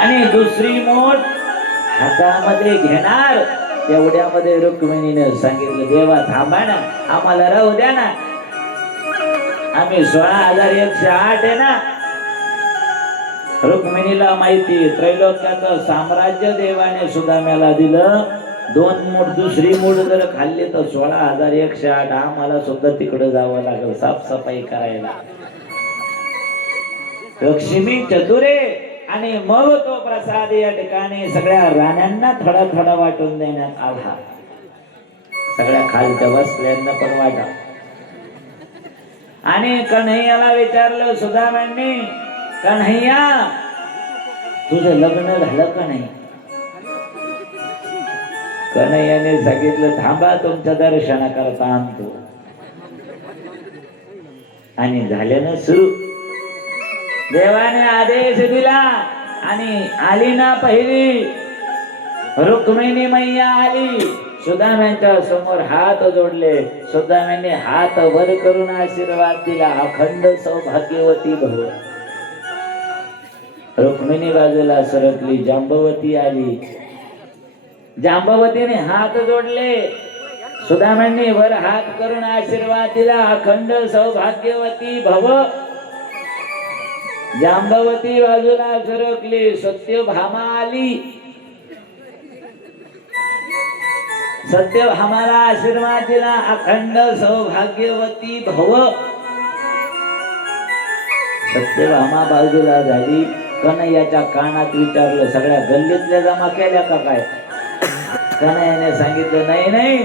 आणि दुसरी मूठ हातामध्ये घेणार. तेवढ्यामध्ये रुक्मिणीने सांगितलं, देवा थांबा ना, आम्हाला राहू द्या ना, आम्ही 16,108 आहे ना. रुक्मिणीला माहिती त्रैलोक्याचं साम्राज्य देवाने सुदाम्याला दिलं. 2 मूठ दुसरी मूठ जर खाल्ली तर 16,108. आम्हाला सुद्धा तिकडे जावं लागेल साफसफाई करायला. लक्ष्मी चतुरे. आणि मग तो प्रसाद या ठिकाणी सगळ्या राण्यांना थोडा थोडा वाटून देण्यात आला. सगळ्या खालच्या बसल्यांना पण वाटा. आणि कन्हैयाला विचारलं सुदाम्यांनी, कन्हैया तुझं लग्न झालं का नाही? कन्हैयाने सांगितलं, थांबा तुमच्या दर्शनाकरता आणतो. आणि झाल्यानं सुरू. देवाने आदेश दिला आणि आली ना पहिली रुक्मिणी मैया आली. सुदाम्यांच्या समोर हात जोडले. सुदाम्याने हात वर करून आशीर्वाद दिला, अखंड सौभाग्यवती भव. रुक्मिणी बाजूला सरकली. जांबवती आली. जांबवतीने हात जोडले. सुदाम्यांनी वर हात करून आशीर्वाद दिला, अखंड सौभाग्यवती भव. जांबवती बाजूला सरकली. सत्यभामा आली. सत्यभामाला आशीर्वाद दिला, अखंड सौभाग्यवती भव. सत्यभामा बाजूला झाली. कन्हैयाच्या कानात विचारलं, सगळ्या गल्लीतल्या जमा केल्या का काय? कन्हैयाने सांगितलं, नाही नाही,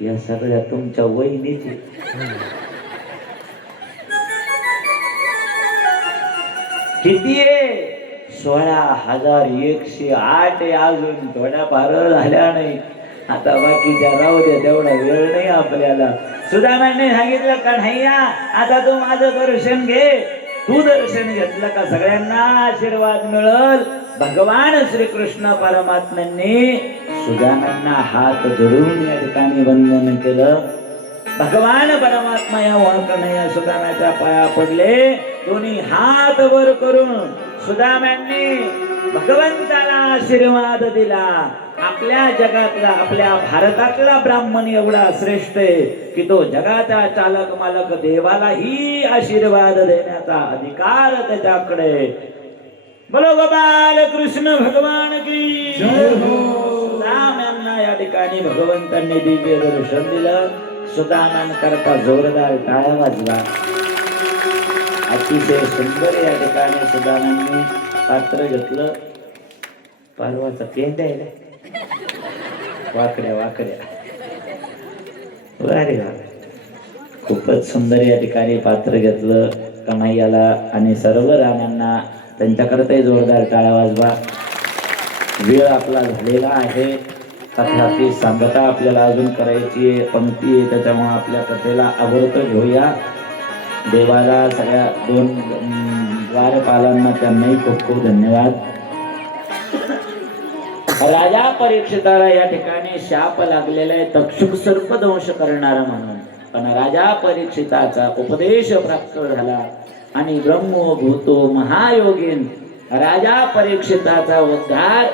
या सगळ्या तुमच्या वहिनीची. किती आहे? 16,108. अजून थोड्या फार झाल्या नाही. आता बाकीच्या राहू द्या, तेवढा वेळ नाही आपल्याला. सुदामाने सांगितलं, कन्हैया आता तू माझं दर्शन घे. तू दर्शन घेतलं का सगळ्यांना आशीर्वाद मिळल. भगवान श्रीकृष्ण परमात्म्यांनी सुदामांना हात जोडून या ठिकाणी वंदन केलं. भगवान परमात्मा या कन्हैया सुदाम्याच्या पाया पडले. दोन्ही हात वर करून सुदाम्यांनी भगवंताला आशीर्वाद दिला. आपल्या जगातला, आपल्या भारतातला ब्राह्मण एवढा श्रेष्ठ आहे की तो जगाचा चालक मालक देवालाही आशीर्वाद देण्याचा अधिकार त्याच्याकडे. बोलो गोपाल कृष्ण भगवान की जय हो. सुदाम्यांना या ठिकाणी भगवंतांनी दिव्य दर्शन दिलं. सुदामांकरता जोरदार टाळ्या वाजवा. अतिशय सुंदर या ठिकाणी सुदामांनी पात्र घेतलं. पारवाचा पेंड आहे, वाकड्या वाकड्या. अरे वा, खूपच सुंदर या ठिकाणी पात्र घेतलं कन्हैयाला. आणि सर्व रामांना त्यांच्याकरताही जोरदार टाळ्या वाजवा. वेळ आपला झालेला आहे. कथाची सांगता आपल्याला अजून करायची आहे, पंक्ती आहे, त्याच्यामुळे आपल्या कथेला आवर्त घेऊया. देवाला, सगळ्या 2 द्वारपालांना त्यांनाही खूप खूप धन्यवाद. राजा परीक्षिताला या ठिकाणी शाप लागलेला आहे, तक्षुक सर्प दंश करणारा म्हणून. पण राजा परीक्षिताचा उपदेश प्राप्त झाला आणि ब्रह्मो भूतो महायोगीन राजा परीक्षिताचा उद्धार